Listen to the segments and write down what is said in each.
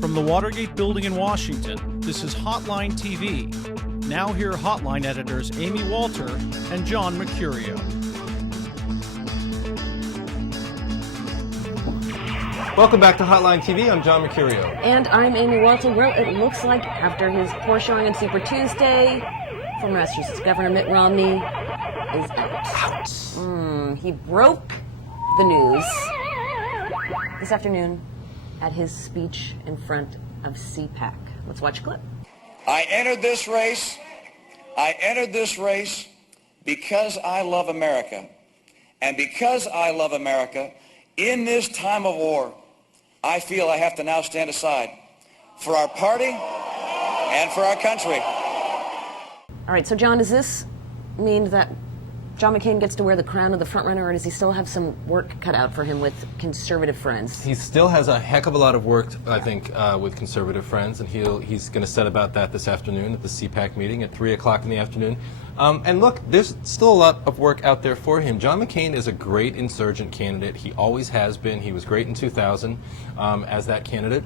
From the Watergate building in Washington, this is Hotline TV. Now hear Hotline editors Amy Walter and John Mercurio. Welcome back to Hotline TV. I'm John Mercurio. And I'm Amy Walter. Well, it looks like after his poor showing on Super Tuesday, former Massachusetts Governor Mitt Romney is out. He broke the news this afternoon at his speech in front of CPAC. Let's watch a clip. I entered this race because I love America. And because I love America, in this time of war, I feel I have to now stand aside for our party and for our country. All right, so John, does this mean that John McCain gets to wear the crown of the frontrunner, or does he still have some work cut out for him with conservative friends? He still has a heck of a lot of work, I think, with conservative friends, and he's going to set about that this afternoon at the CPAC meeting at 3 o'clock in the afternoon. And look, there's still a lot of work out there for him. John McCain is a great insurgent candidate. He always has been. He was great in 2000 as that candidate.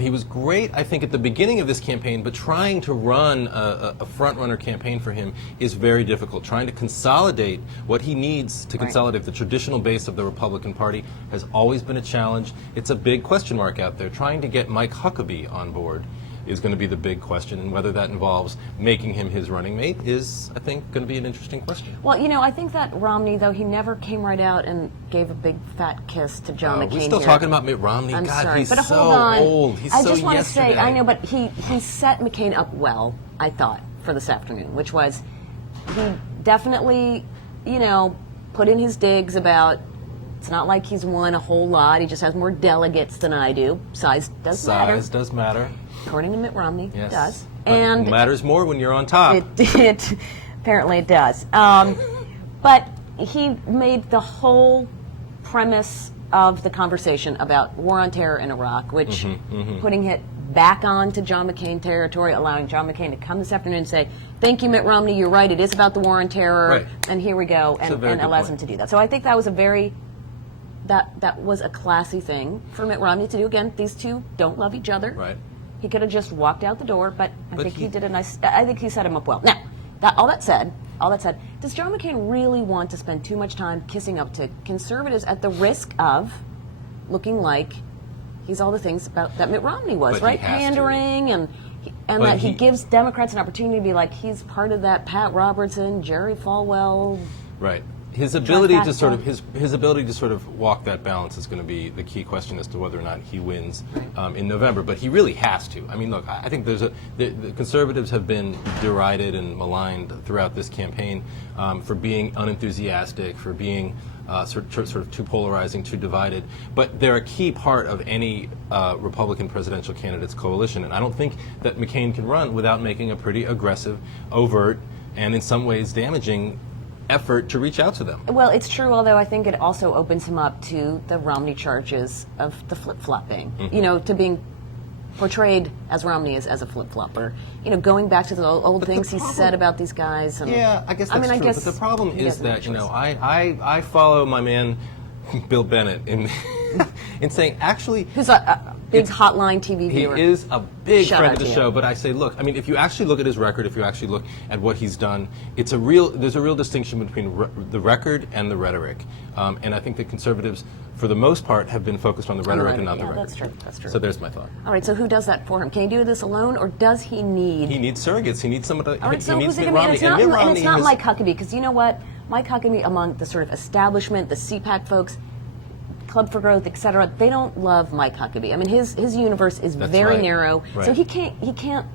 He was great, I think, at the beginning of this campaign, but trying to run a front-runner campaign for him is very difficult. Trying to consolidate what he needs to consolidate the traditional base of the Republican Party has always been a challenge. It's a big question mark out there. Trying to get Mike Huckabee on board is going to be the big question, and whether that involves making him his running mate is, I think, going to be an interesting question. Well, you know, I think that Romney, though, he never came right out and gave a big fat kiss to John McCain. We're still talking about Mitt Romney. I'm God, sorry, he's but so hold on. old. He's I so just want to yesterday. say, I know, but he set McCain up well, I thought, for this afternoon, which was he definitely, you know, put in his digs about it's not like he's won a whole lot. He just has more delegates than I do. Size does matter. Size does matter. According to Mitt Romney, yes. it does. And it matters more when you're on top. Apparently it does. But he made the whole premise of the conversation about war on terror in Iraq, which putting it back onto John McCain territory, allowing John McCain to come this afternoon and say, thank you, Mitt Romney, you're right, it is about the war on terror, and here we go, and allows him to do that. So I think that was a very... That was a classy thing for Mitt Romney to do. Again, these two don't love each other. Right. He could have just walked out the door, but I think he did a nice. I think he set him up well. Now, all that said, does John McCain really want to spend too much time kissing up to conservatives at the risk of looking like he's all the things about that Mitt Romney was, right? Pandering and that he gives Democrats an opportunity to be like he's part of that Pat Robertson, Jerry Falwell. Right. His ability to sort of his ability to sort of walk that balance is going to be the key question as to whether or not he wins in November. But he really has to. I mean, look, I think the conservatives have been derided and maligned throughout this campaign for being unenthusiastic, for being sort of too polarizing, too divided. But they're a key part of any Republican presidential candidate's coalition. And I don't think that McCain can run without making a pretty aggressive, overt, and in some ways damaging effort to reach out to them. Well, it's true, although I think it also opens him up to the Romney charges of the flip-flopping, you know, to being portrayed as Romney as a flip-flopper. You know, going back to the old things he said about these guys. And, yeah, I guess that's true. But the problem is that, you know, I follow my man Bill Bennett in saying, actually... Who's a big Hotline TV viewer. He is a big friend of the show, but I say, look, I mean, if you actually look at his record, if you actually look at what he's done, there's a real distinction between the record and the rhetoric. And I think that conservatives, for the most part, have been focused on the rhetoric and not the record. That's true. So there's my thought. All right, so who does that for him? Can he do this alone, or does he need... He needs surrogates. He needs somebody... All right, so he needs who's it Mitt going to be? And it's not Mike Huckabee, because you know what? Mike Huckabee, among the sort of establishment, the CPAC folks, Club for Growth, etc., they don't love Mike Huckabee. I mean, his universe is very narrow, so he can't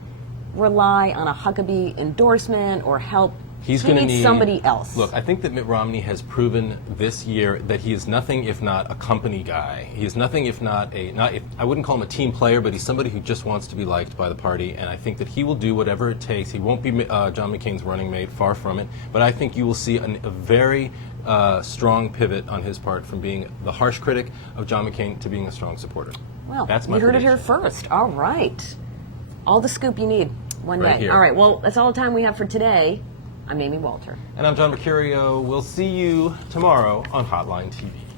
rely on a Huckabee endorsement or help. He needs somebody else. Look, I think that Mitt Romney has proven this year that he is nothing if not a company guy. He is nothing if not I wouldn't call him a team player, but he's somebody who just wants to be liked by the party, and I think that he will do whatever it takes. He won't be John McCain's running mate, far from it, but I think you will see a very strong pivot on his part from being the harsh critic of John McCain to being a strong supporter. Well, that's my you heard prediction. it here first. All right. All the scoop you need one right day. Here. All right, well, that's all the time we have for today. I'm Amy Walter. And I'm John Mercurio. We'll see you tomorrow on Hotline TV.